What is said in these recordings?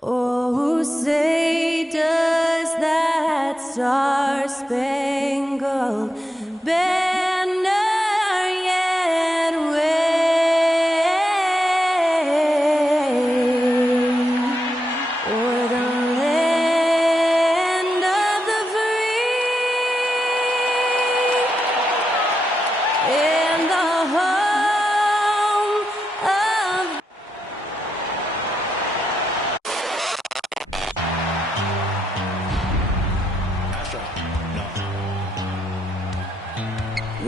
Oh, say does that star-spangled banner yet wave o'er the land of the free and the home of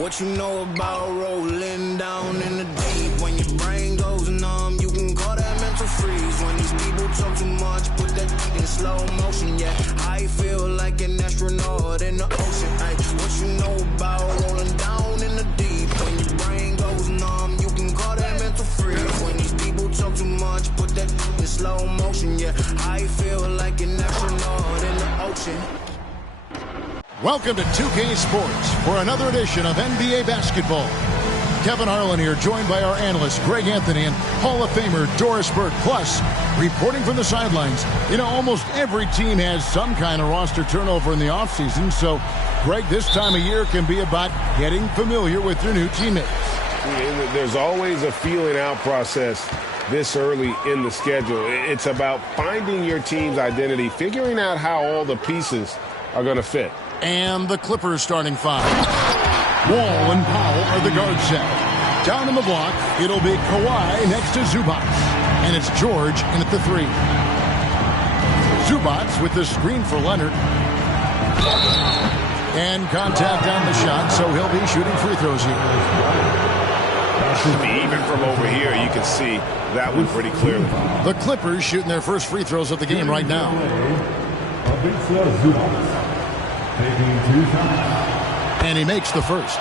What you know about rolling down in the deep? When your brain goes numb, you can call that mental freeze. When these people talk too much, put that in slow motion. Yeah, I feel like an astronaut in the ocean. Ay, what you know about rolling down in the deep? When your brain goes numb, you can call that mental freeze. When these people talk too much, put that in slow motion. Yeah, I feel like an astronaut in the ocean. Welcome to 2K Sports for another edition of NBA basketball. Kevin Harlan here, joined by our analyst Greg Anthony and Hall of Famer Doris Burke. Plus, reporting from the sidelines, almost every team has some kind of roster turnover in the offseason. So, Greg, this time of year can be about getting familiar with your new teammates. There's always a feeling out process this early in the schedule. It's about finding your team's identity, figuring out how all the pieces are going to fit. And the Clippers starting five. Wall and Powell are the guard set. Down in the block, it'll be Kawhi next to Zubac. And it's George in at the three. Zubac with the screen for Leonard. And contact on the shot, so he'll be shooting free throws here. Even from over here, you can see that one pretty clearly. The Clippers shooting their first free throws of the game right now. And he makes the first.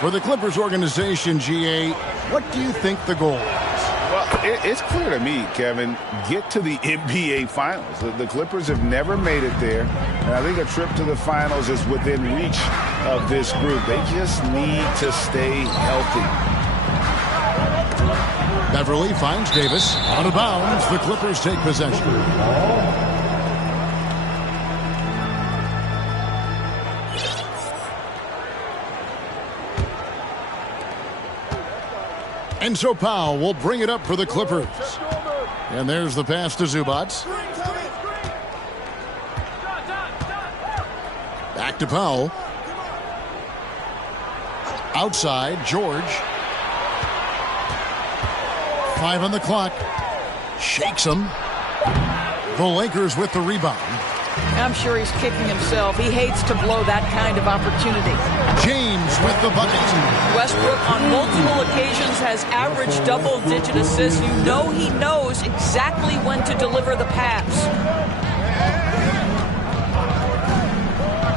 For the Clippers organization, GA, what do you think the goal is? Well, it's clear to me, Kevin, get to the NBA Finals. The Clippers have never made it there, and I think a trip to the Finals is within reach of this group. They just need to stay healthy. Beverly finds Davis. Out of bounds, the Clippers take possession. And so Powell will bring it up for the Clippers. And there's the pass to Zubac. Back to Powell. Outside, George. 5 on the clock. Shakes him. The Lakers with the rebound. I'm sure he's kicking himself. He hates to blow that kind of opportunity. James with the bucket. Westbrook on multiple occasions has averaged double-digit assists. You know he knows exactly when to deliver the pass.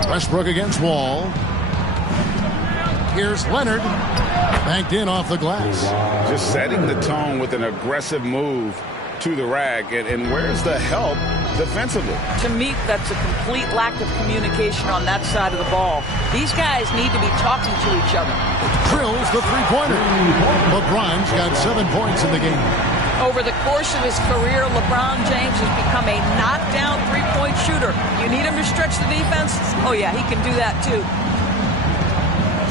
Westbrook against Wall. Here's Leonard. Banked in off the glass. Just setting the tone with an aggressive move to the rack. And where's the help defensively? To me, that's a complete lack of communication on that side of the ball. These guys need to be talking to each other. Drills the three-pointer. LeBron's got 7 points in the game. Over the course of his career, LeBron James has become a knockdown three-point shooter. You need him to stretch the defense? Oh, yeah, he can do that, too.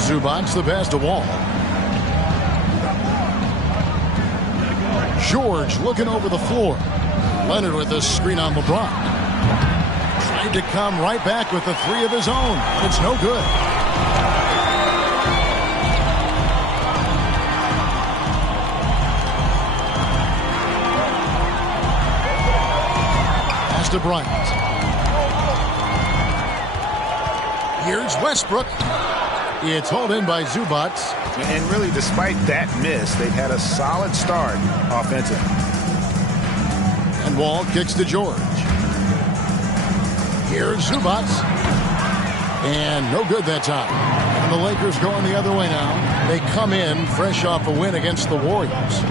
Zubac's the pass to Wall. George looking over the floor. Leonard with a screen on LeBron. Tried to come right back with the three of his own. It's no good. Pass to Bryant. Here's Westbrook. It's hauled in by Zubac. And really, despite that miss, they've had a solid start offensively. And Wall kicks to George. Here's Zubac. And no good that time. And the Lakers going the other way now. They come in fresh off a win against the Warriors.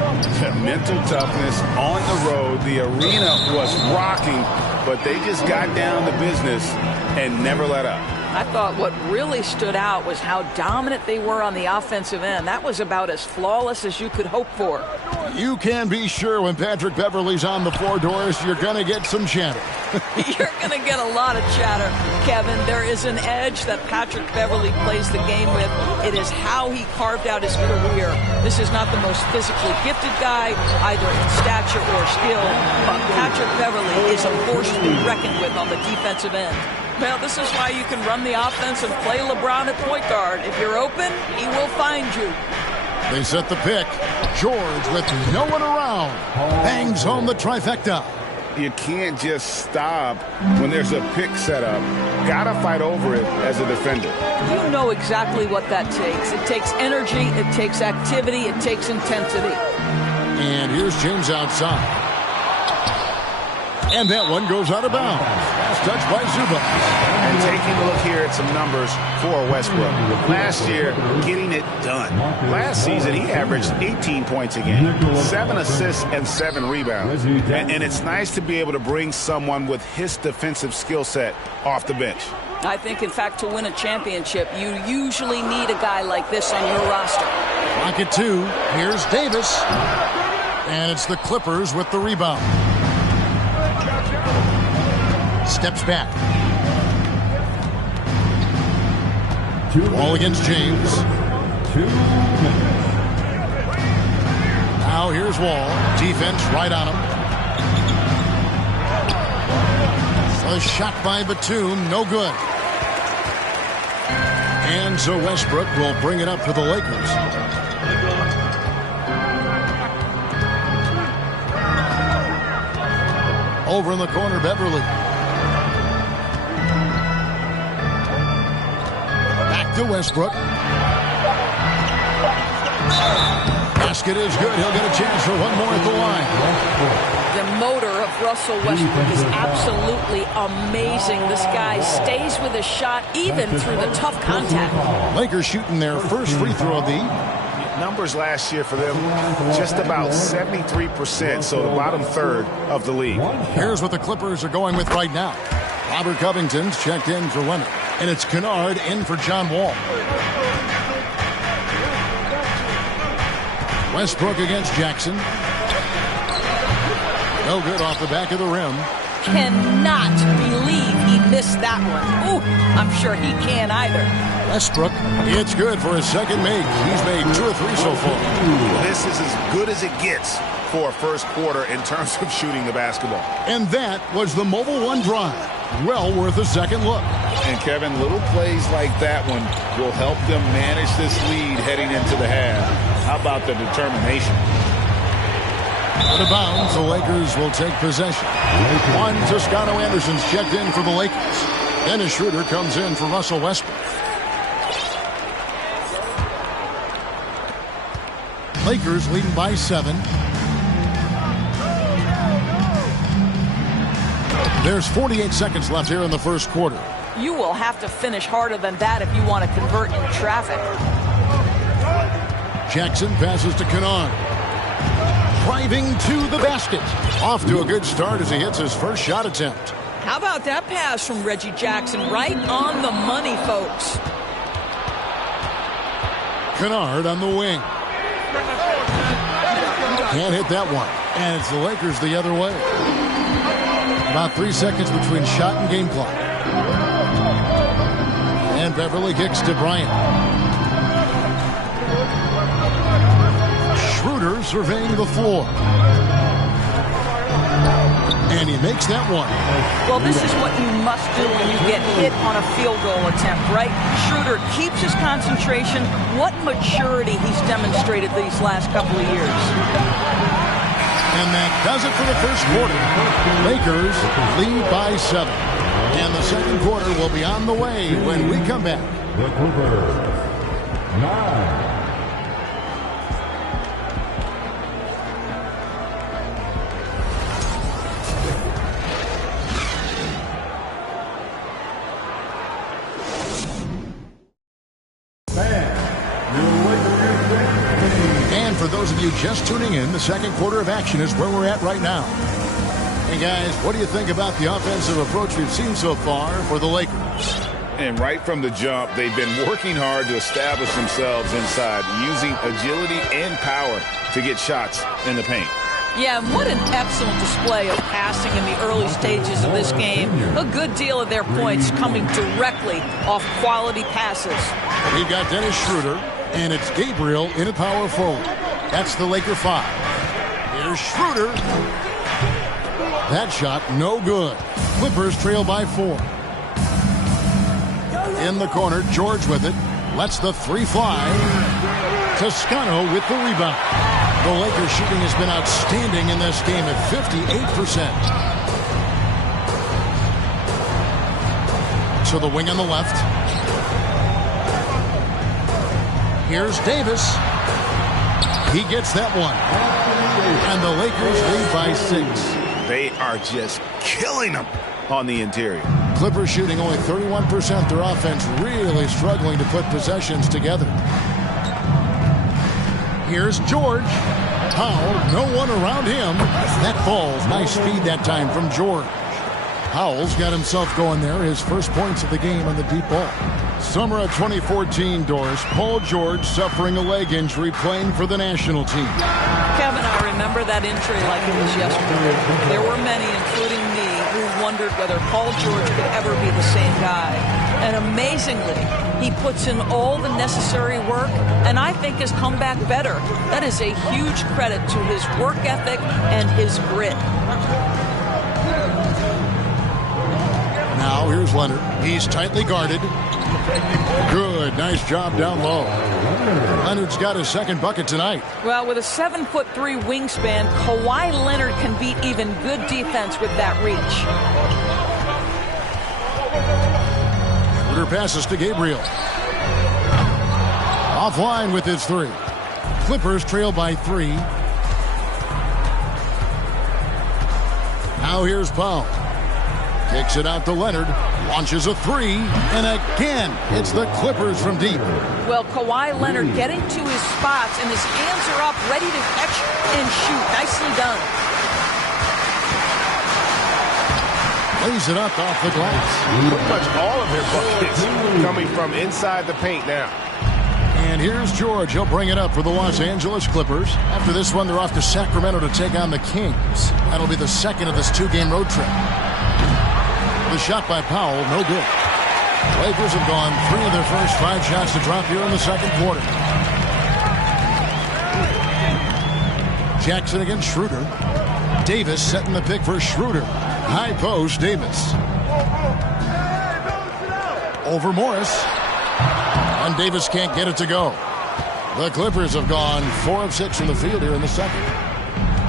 Mental toughness on the road. The arena was rocking, but they just got down to business and never let up. I thought what really stood out was how dominant they were on the offensive end. That was about as flawless as you could hope for. You can be sure when Patrick Beverley's on the floor, Doris, you're going to get some chatter. You're going to get a lot of chatter, Kevin. There is an edge that Patrick Beverley plays the game with. It is how he carved out his career. This is not the most physically gifted guy, either in stature or skill, but Patrick Beverley is a force to be reckoned with on the defensive end. Well, this is why you can run the offense and play LeBron at point guard. If you're open, he will find you. They set the pick. George, with no one around, bangs home the trifecta. You can't just stop when there's a pick set up. Gotta fight over it as a defender. You know exactly what that takes. It takes energy, it takes activity, it takes intensity. And here's James outside. And that one goes out of bounds. Last touch by Zubac. And taking a look here at some numbers for Westbrook. Last year, getting it done. Last season, he averaged 18 points a game, 7 assists and 7 rebounds. And it's nice to be able to bring someone with his defensive skill set off the bench. I think, in fact, to win a championship, you usually need a guy like this on your roster. Rocket 2. Here's Davis. And it's the Clippers with the rebound. Steps back. Ball against James. Now here's Wall. Defense right on him. A shot by Batum. No good. And so Westbrook will bring it up for the Lakers. Over in the corner, Beverley. To Westbrook. Basket is good. He'll get a chance for one more at the line. The motor of Russell Westbrook is absolutely amazing. This guy stays with his shot even through the tough contact. Lakers shooting their first free throw of the numbers last year for them, just about 73%, so the bottom third of the league. Here's what the Clippers are going with right now. Robert Covington's checked in for Leonard. And it's Kennard in for John Wall. Westbrook against Jackson. No good off the back of the rim. Cannot believe he missed that one. Ooh, I'm sure he can't either. Westbrook, it's good for his second make. He's made 2 or 3 so far. This is as good as it gets for a first quarter in terms of shooting the basketball. And that was the Mobile One drive. Well worth a second look. And Kevin, little plays like that one will help them manage this lead heading into the half. How about the determination? Out of bounds, the Lakers will take possession. Juan Toscano Anderson's checked in for the Lakers. Dennis Schroeder comes in for Russell Westbrook. Lakers leading by 7. There's 48 seconds left here in the first quarter. You will have to finish harder than that if you want to convert in traffic. Jackson passes to Kennard. Driving to the basket. Off to a good start as he hits his first shot attempt. How about that pass from Reggie Jackson? Right on the money, folks. Kennard on the wing. Can't hit that one. And it's the Lakers the other way. About 3 seconds between shot and game clock. And Beverley kicks to Bryant. Schroeder surveying the floor. And he makes that one. Well, this is what you must do when you get hit on a field goal attempt, right? Schroeder keeps his concentration. What maturity he's demonstrated these last couple of years. And that does it for the first quarter. Lakers lead by 7. And the second quarter will be on the way when we come back. The Clippers, 9. And for those of you just tuning in, the second quarter of action is where we're at right now. Hey guys, what do you think about the offensive approach we've seen so far for the Lakers? And right from the jump, they've been working hard to establish themselves inside, using agility and power to get shots in the paint. Yeah, and what an excellent display of passing in the early stages of this game. A good deal of their points coming directly off quality passes. We've got Dennis Schroeder, and it's Gabriel in a power forward. That's the Laker 5. Here's Schroeder. That shot, no good. Clippers trail by 4. In the corner, George with it. Lets the 3 fly. Toscano with the rebound. The Lakers shooting has been outstanding in this game at 58%. To the wing on the left. Here's Davis. He gets that one. And the Lakers lead by 6. They are just killing them on the interior. Clippers shooting only 31%. Their offense really struggling to put possessions together. Here's George. Powell, no one around him. That falls. Nice feed that time from George. Powell's got himself going there. His first points of the game on the deep ball. Summer of 2014, Doris. Paul George suffering a leg injury playing for the national team. Kevin, I remember that injury like it was yesterday. There were many, including me, who wondered whether Paul George could ever be the same guy. And amazingly, he puts in all the necessary work and I think has come back better. That is a huge credit to his work ethic and his grit. Now here's Leonard. He's tightly guarded. Good. Nice job down low. Leonard's got his second bucket tonight. Well, with a 7'3" wingspan, Kawhi Leonard can beat even good defense with that reach. Schroeder passes to Gabriel. Offline with his 3. Clippers trail by 3. Now here's Powell. Kicks it out to Leonard. Launches a 3. And again, it's the Clippers from deep. Well, Kawhi Leonard getting to his spots, and his hands are up, ready to catch and shoot. Nicely done. Lays it up off the glass. Pretty much all of their buckets coming from inside the paint now. And here's George. He'll bring it up for the Los Angeles Clippers. After this one, they're off to Sacramento to take on the Kings. That'll be the second of this 2-game road trip. The shot by Powell, no good. Lakers have gone 3 of their first 5 shots to drop here in the second quarter. Jackson against Schroeder. Davis setting the pick for Schroeder. High post, Davis. Over Morris. And Davis can't get it to go. The Clippers have gone 4 of 6 from the field here in the second.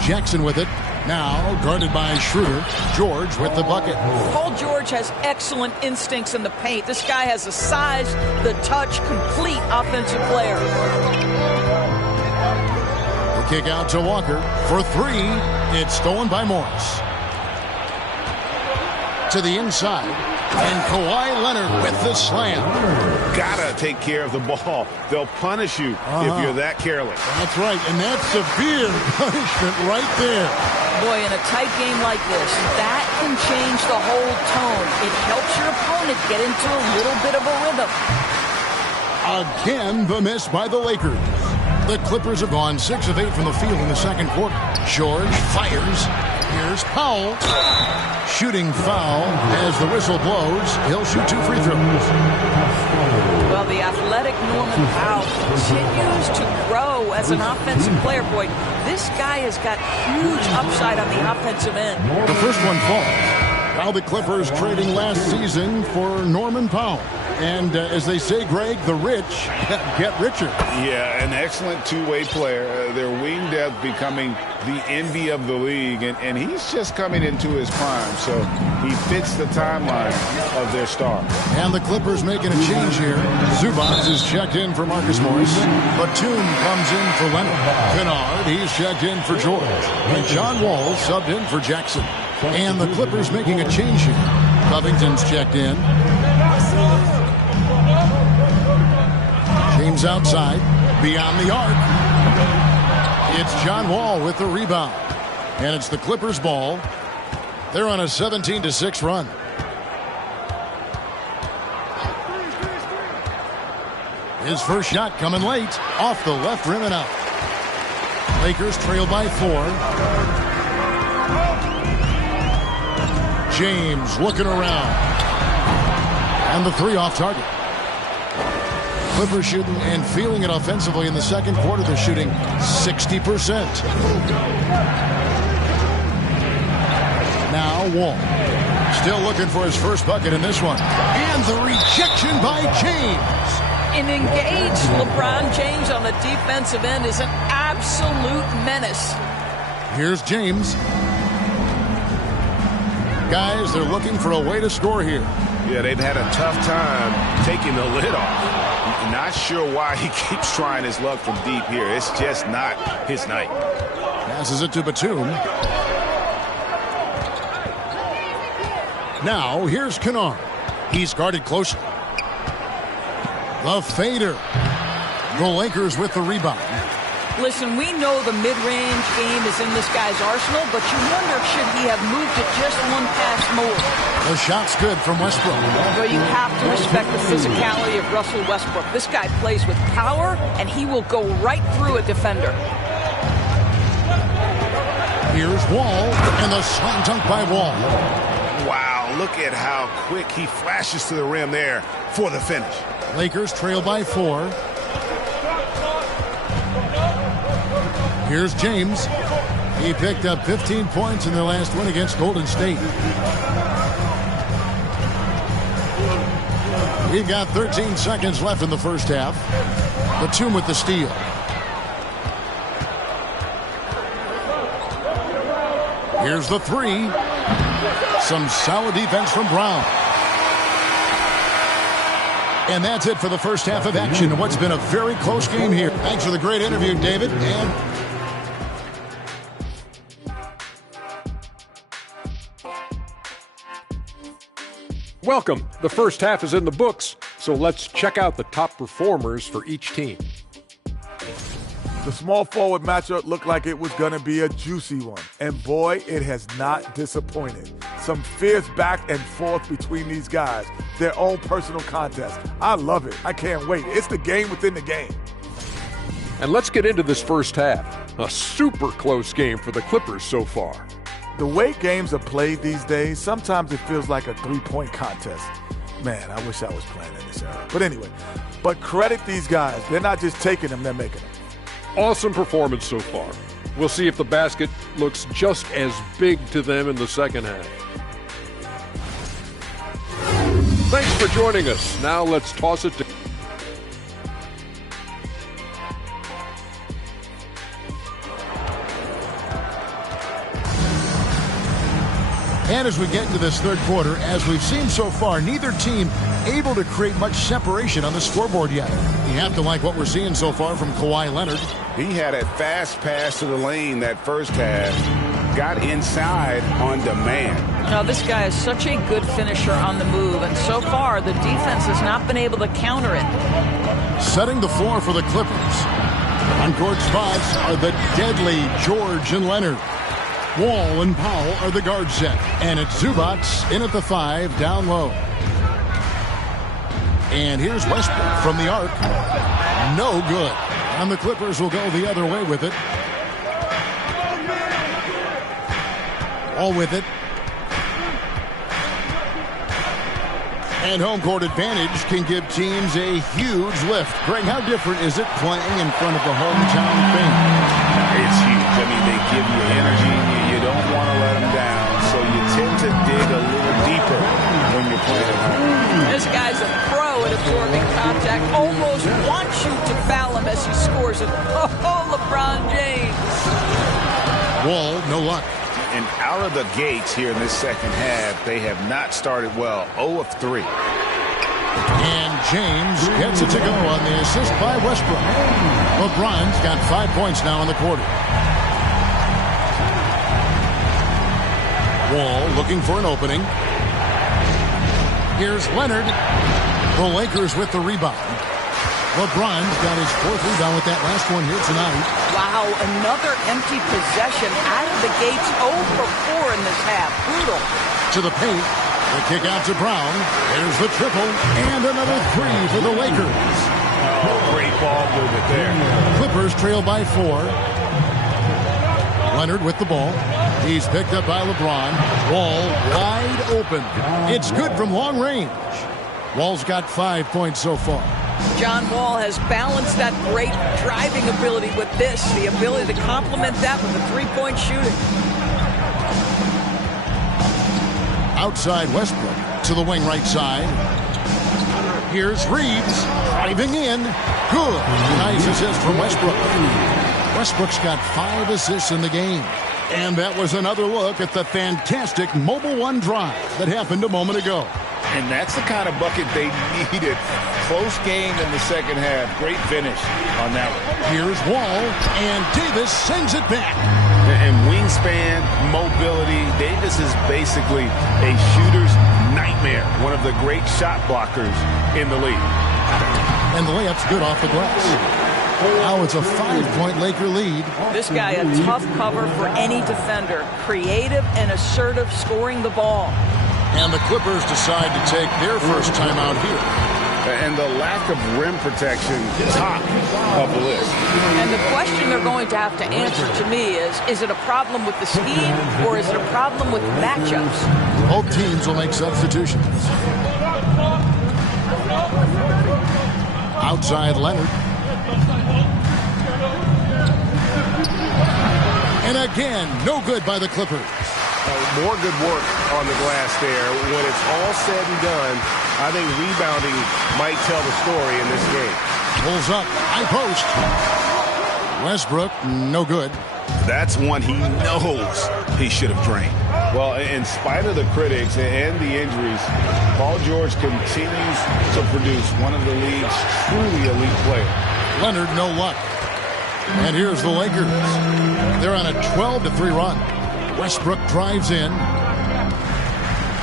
Jackson with it. Now guarded by Schroeder. George with the bucket. Paul George has excellent instincts in the paint. This guy has the size, the touch, complete offensive player. The kick out to Walker for 3. It's stolen by Morris. To the inside. And Kawhi Leonard with the slam. Gotta take care of the ball. They'll punish you if you're that careless. That's right, and that's severe punishment right there. Boy, in a tight game like this, that can change the whole tone. It helps your opponent get into a little bit of a rhythm. Again, the miss by the Lakers. The Clippers have gone 6 of 8 from the field in the second quarter. George fires. Here's Powell. Shooting foul as the whistle blows. He'll shoot 2 free throws. Well, the athletic Norman Powell continues to grow as an offensive player. Boy, this guy has got huge upside on the offensive end. The first one falls. Now the Clippers trading last season for Norman Powell. And as they say, Greg, the rich get richer. Yeah, an excellent two-way player. Their wing depth becoming the envy of the league, and he's just coming into his prime, so he fits the timeline of their star. And the Clippers making a change here. Zubac is checked in for Marcus Morris. Batum comes in for Leonard. Kennard, he's checked in for George. And John Wall subbed in for Jackson. And the Clippers making a change here. Covington's checked in. James outside, beyond the arc. It's John Wall with the rebound. And it's the Clippers' ball. They're on a 17-6 run. His first shot coming late, off the left rim and out. Lakers trail by 4. James looking around. And the 3 off target. Clippers shooting and feeling it offensively in the second quarter. They're shooting 60%. Now Wall. Still looking for his first bucket in this one. And the rejection by James. An engaged LeBron James on the defensive end is an absolute menace. Here's James. Guys, they're looking for a way to score here. Yeah, they've had a tough time taking the lid off. Not sure why he keeps trying his luck from deep here. It's just not his night. Passes it to Batum. Now, here's Kennard. He's guarded closely. The fader. The Lakers with the rebound. Listen, we know the mid-range game is in this guy's arsenal, but you wonder, should he have moved it just one pass more? The shot's good from Westbrook. But you have to respect the physicality of Russell Westbrook. This guy plays with power, and he will go right through a defender. Here's Wall, and the slam dunk by Wall. Wow, look at how quick he flashes to the rim there for the finish. Lakers trail by 4. Here's James. He picked up 15 points in their last win against Golden State. We've got 13 seconds left in the first half. Batum with the steal. Here's the 3. Some solid defense from Brown. And that's it for the first half of action in what's been a very close game here. Thanks for the great interview, David. And welcome. The first half is in the books, so let's check out the top performers for each team. The small forward matchup looked like it was going to be a juicy one. And boy, it has not disappointed. Some fierce back and forth between these guys. Their own personal contest. I love it. I can't wait. It's the game within the game. And let's get into this first half. A super close game for the Clippers so far. The way games are played these days, sometimes it feels like a three-point contest. Man, I wish I was playing in this era. But anyway, but credit these guys. They're not just taking them, they're making them. Awesome performance so far. We'll see if the basket looks just as big to them in the second half. Thanks for joining us. Now let's toss it to... And as we get into this third quarter, as we've seen so far, neither team able to create much separation on the scoreboard yet. You have to like what we're seeing so far from Kawhi Leonard. He had a fast pass to the lane that first half. Got inside on demand. Now, this guy is such a good finisher on the move, and so far the defense has not been able to counter it. Setting the floor for the Clippers. On court spots are the deadly George and Leonard. Wall and Powell are the guard set. And it's Zubats in at the 5, down low. And here's Westbrook from the arc. No good. And the Clippers will go the other way with it. All with it. And home court advantage can give teams a huge lift. Greg, how different is it playing in front of the hometown fan? It's huge. I mean, they give you energy. You don't want to let them down, so you tend to dig a little deeper when you're playing at home. This guy's a pro at absorbing contact. Almost wants you to foul him as he scores it. Oh, LeBron James. Wall, no luck. And out of the gates here in this second half, they have not started well. 0 of 3. And James gets it to go on the assist by Westbrook. LeBron's got 5 points now in the quarter. Wall looking for an opening. Here's Leonard. The Lakers with the rebound. LeBron's got his 4th rebound with that last one here tonight. Wow, another empty possession out of the gates. 0 for 4 in this half. Brutal. To the paint. The kick out to Brown. There's the triple. And another 3 for the Lakers. Oh, great ball movement there. Clippers trail by 4. Leonard with the ball. He's picked up by LeBron. Wall wide open. It's good from long range. Wall's got 5 points so far. John Wall has balanced that great driving ability with this, the ability to complement that with the three-point shooting. Outside Westbrook to the wing right side. Here's Reeves driving in. Good. Nice assist from Westbrook. Westbrook's got 5 assists in the game. And that was another look at the fantastic Mobile One drive that happened a moment ago. And that's the kind of bucket they needed. Close game in the second half. Great finish on that one. Here's Wall, and Davis sends it back. And wingspan, mobility. Davis is basically a shooter's nightmare. One of the great shot blockers in the league. And the layup's good off the glass. Now it's a 5-point Laker lead. This guy a tough cover for any defender. Creative and assertive scoring the ball. And the Clippers decide to take their first timeout here. And the lack of rim protection, top of the list. And the question they're going to have to answer to me is it a problem with the scheme or is it a problem with matchups? Both teams will make substitutions. Outside Leonard. And again, no good by the Clippers. More good work on the glass there. When it's all said and done, I think rebounding might tell the story in this game. Pulls up, high post. Westbrook, no good. That's one he knows he should have drained. Well, in spite of the critics and the injuries, Paul George continues to produce one of the league's truly elite players. Leonard, no luck. And here's the Lakers. They're on a 12-3 run. Westbrook drives in.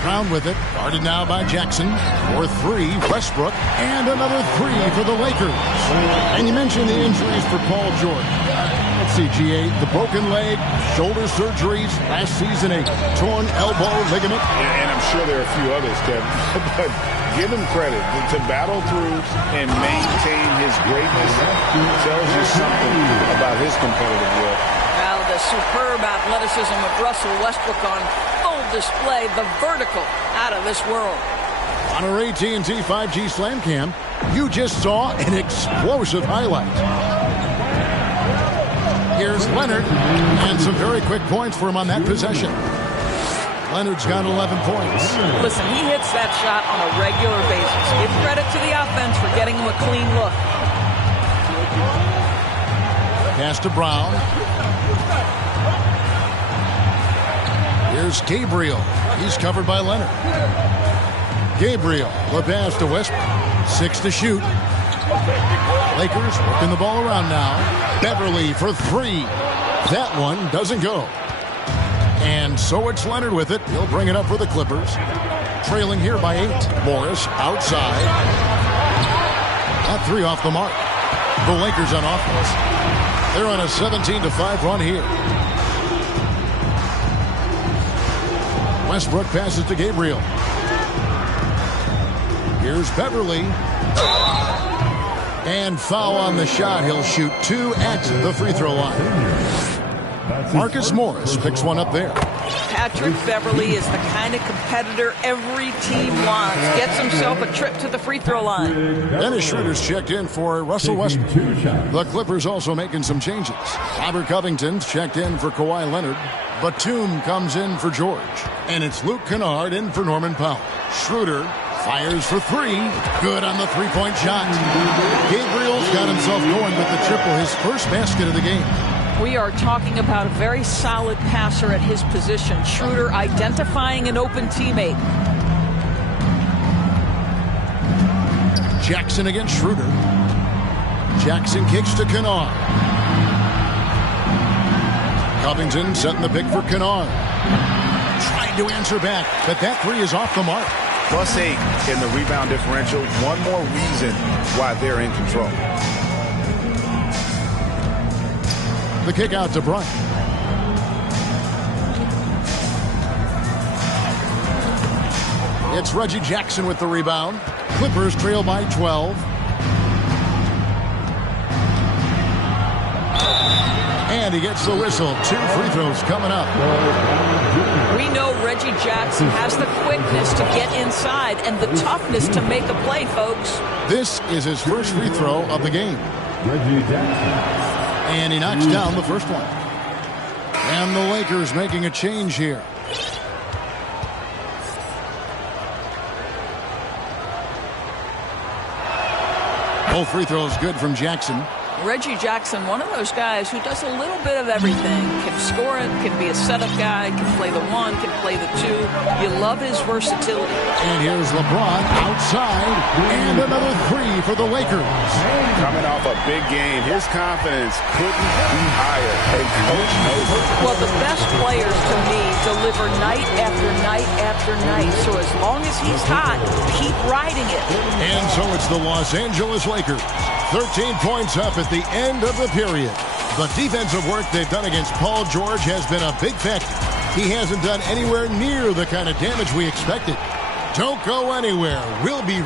Brown with it. Guarded now by Jackson. For 3, Westbrook. And another 3 for the Lakers. And you mentioned the injuries for Paul George. Let's see, GA. The broken leg, shoulder surgeries. Last season, a torn elbow ligament. And I'm sure there are a few others, Kevin. But give him credit. To battle through and maintain his greatness tells you something about his competitive will. Now the superb athleticism of Russell Westbrook on full display, the vertical out of this world. On our AT&T 5G Slam Cam, you just saw an explosive highlight. Here's Leonard, and some very quick points for him on that possession. Leonard's got 11 points. Listen, he hits that shot on a regular basis. Give credit to the offense for getting him a clean look. Pass to Brown. Here's Gabriel. He's covered by Leonard. Gabriel, the pass to Westbrook. 6 to shoot. Lakers working the ball around now. Beverly for 3. That one doesn't go. And so it's Leonard with it. He'll bring it up for the Clippers. Trailing here by 8. Morris outside. That 3 off the mark. The Lakers on offense. They're on a 17-5 run here. Westbrook passes to Gabriel. Here's Beverly. And foul on the shot. He'll shoot 2 at the free throw line. Marcus Morris picks one up there. Patrick Beverly is the kind of competitor every team wants. Gets himself a trip to the free throw line. Dennis Schroeder's checked in for Russell Westbrook. The Clippers also making some changes. Robert Covington's checked in for Kawhi Leonard. Batum comes in for George. And it's Luke Kennard in for Norman Powell. Schroeder fires for 3. Good on the three-point shot. Gabriel's got himself going with the triple, his first basket of the game. We are talking about a very solid passer at his position. Schroeder identifying an open teammate. Jackson against Schroeder. Jackson kicks to Kennard. Covington setting the pick for Kennard. Tried to answer back, but that 3 is off the mark. +8 in the rebound differential. One more reason why they're in control. The kick out to Bryant. It's Reggie Jackson with the rebound. Clippers trail by 12. And he gets the whistle. 2 free throws coming up. We know Reggie Jackson has the quickness to get inside and the toughness to make a play, folks. This is his first free throw of the game. Reggie Jackson. And he knocks down the first one. And the Lakers making a change here. Both free throws good from Jackson. Reggie Jackson, one of those guys who does a little bit of everything. Can score it, can be a setup guy, can play the 1, can play the 2. You love his versatility. And here's LeBron outside. And another 3 for the Lakers. Coming off a big game, his confidence couldn't be higher. And coach knows it. Well, the best players to me deliver night after night after night. So as long as he's hot, keep riding it. And so it's the Los Angeles Lakers. 13 points up at the end of the period. The defensive work they've done against Paul George has been a big factor. He hasn't done anywhere near the kind of damage we expected. Don't go anywhere. We'll be...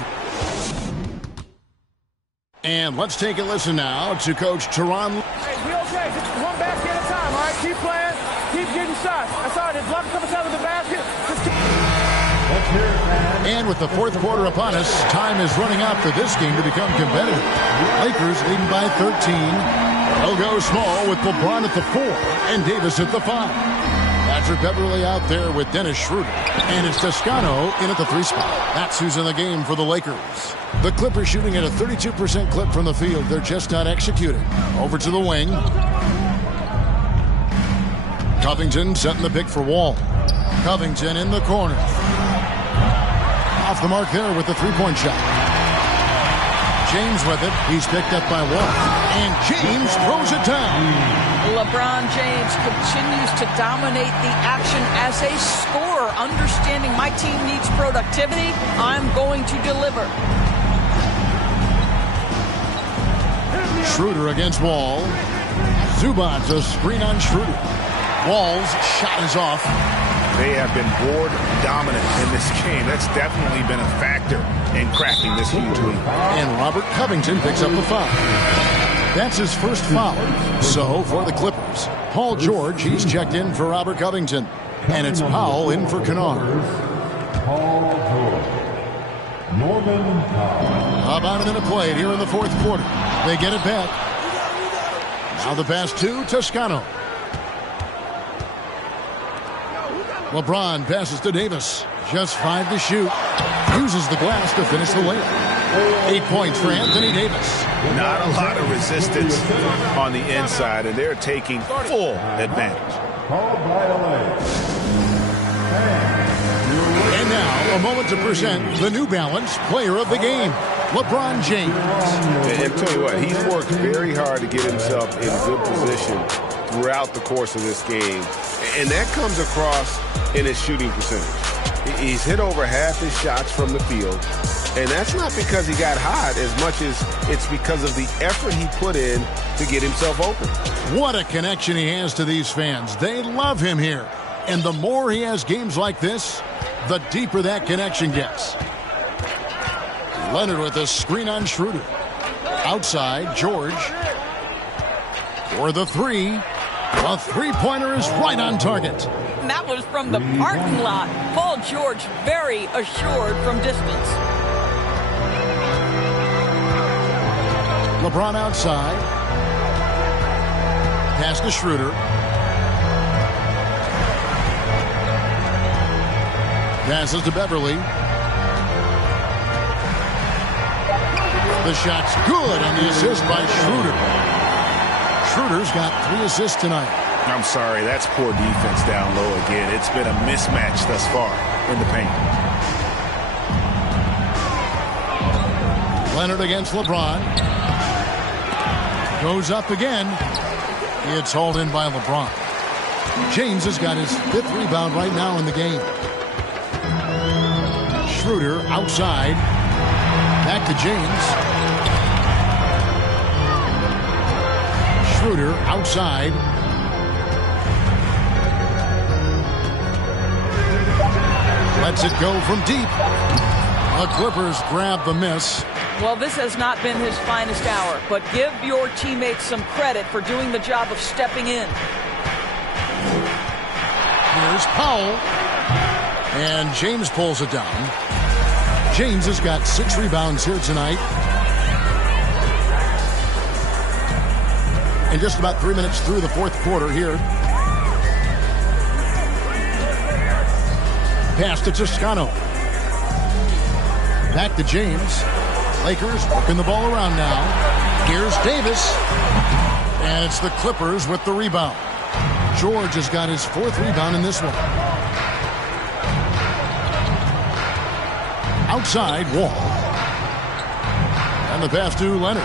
And let's take a listen now to Coach Teron. Hey, we okay. Just one basket at a time, all right? Keep playing. Keep getting shots. That's all right. There's block a couple shots with the basket. Just keep... And with the fourth quarter upon us, time is running out for this game to become competitive. Lakers leading by 13. They'll go small with LeBron at the 4 and Davis at the 5. Patrick Beverly out there with Dennis Schroeder. And it's Toscano in at the 3 spot. That's who's in the game for the Lakers. The Clippers shooting at a 32% clip from the field. They're just not executing. Over to the wing. Covington setting the pick for Wall. Covington in the corner. Off the mark there with the 3-point shot. James with it. He's picked up by Wall. And James throws it down. LeBron James continues to dominate the action as a scorer, understanding my team needs productivity. I'm going to deliver. Schroeder against Wall. Zubac's a screen on Schroeder. Wall's shot is off. They have been board dominant in this game. That's definitely been a factor in cracking this huge lead. And Robert Covington picks up the foul. That's his first foul. So for the Clippers, Paul George, he's checked in for Robert Covington. And it's Powell in for Kennard. Paul George. Norman Powell. About a minute played here in the fourth quarter. They get it back. Now the pass to Toscano. LeBron passes to Davis. Just 5 to shoot. Uses the glass to finish the layup. 8 points for Anthony Davis. Not a lot of resistance on the inside, and they're taking full advantage. And now, a moment to present the New Balance Player of the Game, LeBron James. And tell you what, he's worked very hard to get himself in good position throughout the course of this game. And that comes across in his shooting percentage. He's hit over half his shots from the field. And that's not because he got hot as much as it's because of the effort he put in to get himself open. What a connection he has to these fans. They love him here. And the more he has games like this, the deeper that connection gets. Leonard with a screen on Schroeder. Outside, George. For the 3. A 3-pointer is right on target. And that was from the parking lot. Paul George very assured from distance. LeBron outside. Pass to Schroeder. Passes to Beverly. The shot's good on the assist by Schroeder. Schroeder's got 3 assists tonight. I'm sorry, that's poor defense down low again. It's been a mismatch thus far in the paint. Leonard against LeBron. Goes up again. It's hauled in by LeBron. James has got his 5th rebound right now in the game. Schroeder outside. Back to James. Schroeder outside. Lets it go from deep. The Clippers grab the miss. Well, this has not been his finest hour, but give your teammates some credit for doing the job of stepping in. Here's Powell. And James pulls it down. James has got 6 rebounds here tonight. And just about 3 minutes through the fourth quarter here. Pass to Toscano. Back to James. Lakers working the ball around now. Here's Davis. And it's the Clippers with the rebound. George has got his 4th rebound in this one. Outside, Wall. And the pass to Leonard.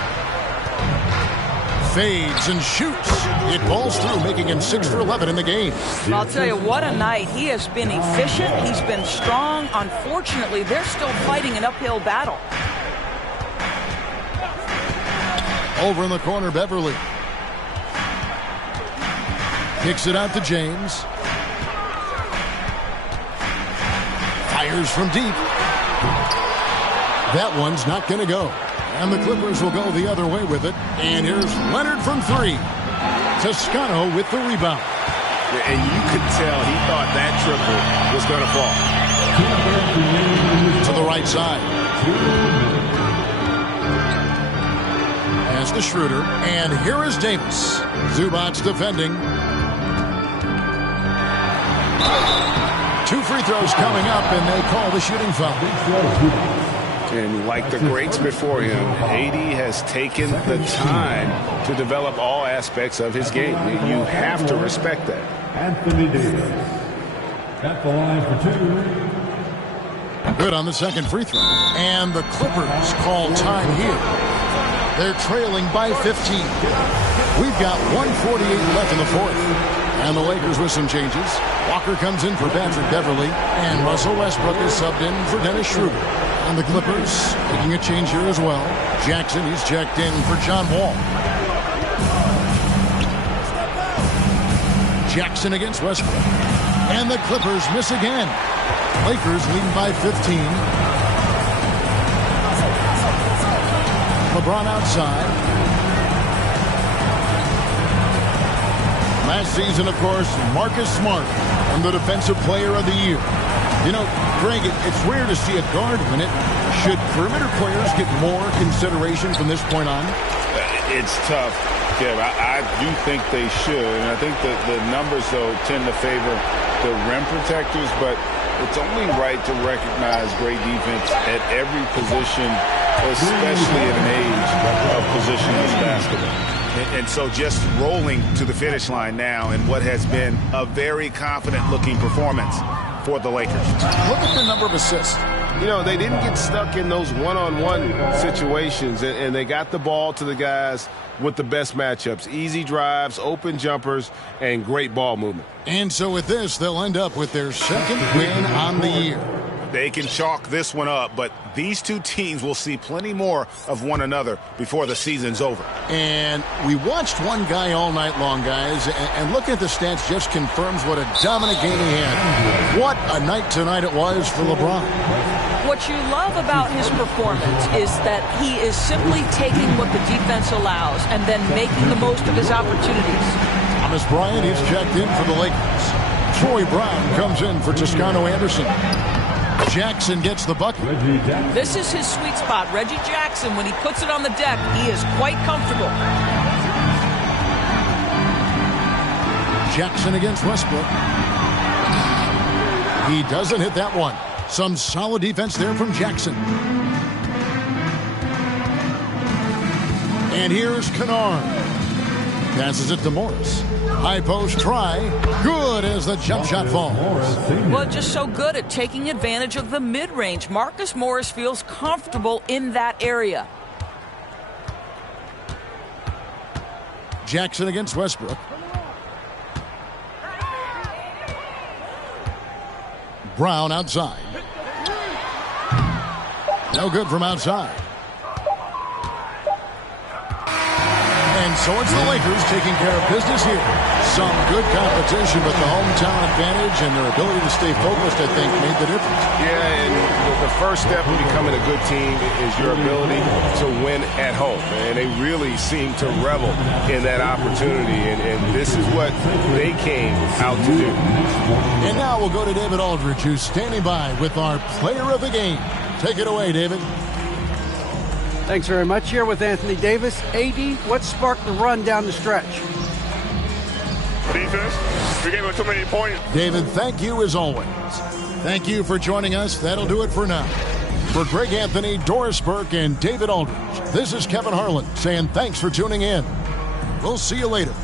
Fades and shoots. It balls through, making him 6 for 11 in the game. I'll tell you, what a night. He has been efficient. He's been strong. Unfortunately, they're still fighting an uphill battle. Over in the corner, Beverly. Kicks it out to James. Fires from deep. That one's not going to go. And the Clippers will go the other way with it. And here's Leonard from 3. Toscano with the rebound. And you could tell he thought that triple was going to fall. To the right side. Pass to Schroeder. And here is Davis. Zubac's defending. 2 free throws coming up, and they call the shooting foul. And like the greats before him, AD has taken the time to develop all aspects of his game. You have to respect that. Anthony Davis at the line for 2. Good on the second free throw. And the Clippers call time here. They're trailing by 15. We've got 1:48 left in the fourth. And the Lakers with some changes. Walker comes in for Patrick Beverly. And Russell Westbrook is subbed in for Dennis Schroeder. And the Clippers making a change here as well. Jackson, he's checked in for John Wall. Jackson against Westbrook. And the Clippers miss again. Lakers leading by 15. LeBron outside. Last season, of course, Marcus Smart and the Defensive Player of the Year. You know, Greg, it's rare to see a guard win it. Should perimeter players get more consideration from this point on? It's tough, Kev. I do think they should. And I think that the numbers, though, tend to favor the rim protectors. But it's only right to recognize great defense at every position, especially at an age of positionless basketball. And so just rolling to the finish line now in what has been a very confident-looking performance for the Lakers. Look at the number of assists. You know, they didn't get stuck in those one-on-one situations, and they got the ball to the guys with the best matchups. Easy drives, open jumpers, and great ball movement. And so with this, they'll end up with their second win on the year. They can chalk this one up, but these two teams will see plenty more of one another before the season's over. And we watched one guy all night long, guys, and looking at the stats just confirms what a dominant game he had. What a night tonight it was for LeBron. What you love about his performance is that he is simply taking what the defense allows and then making the most of his opportunities. Thomas Bryant, he's checked in for the Lakers. Troy Brown comes in for Toscano Anderson. Jackson gets the bucket. This is his sweet spot. Reggie Jackson, when he puts it on the deck, he is quite comfortable. Jackson against Westbrook. He doesn't hit that one. Some solid defense there from Jackson. And here's Kennard. Passes it to Morris. High post try. Good as the jump shot falls. Well, just so good at taking advantage of the mid-range. Marcus Morris feels comfortable in that area. Jackson against Westbrook. Brown outside. No good from outside. And so it's the Lakers taking care of business here. some good competition, but the hometown advantage and their ability to stay focused, I think, made the difference. Yeah, and the first step in becoming a good team is your ability to win at home. And they really seem to revel in that opportunity, and this is what they came out to do. And now we'll go to David Aldridge, who's standing by with our player of the game. Take it away, David. Thanks very much. Here with Anthony Davis. AD, what sparked the run down the stretch? Defense. We gave him too many points. David, thank you as always. Thank you for joining us. That'll do it for now. For Greg Anthony, Doris Burke, and David Aldridge, this is Kevin Harlan saying thanks for tuning in. We'll see you later.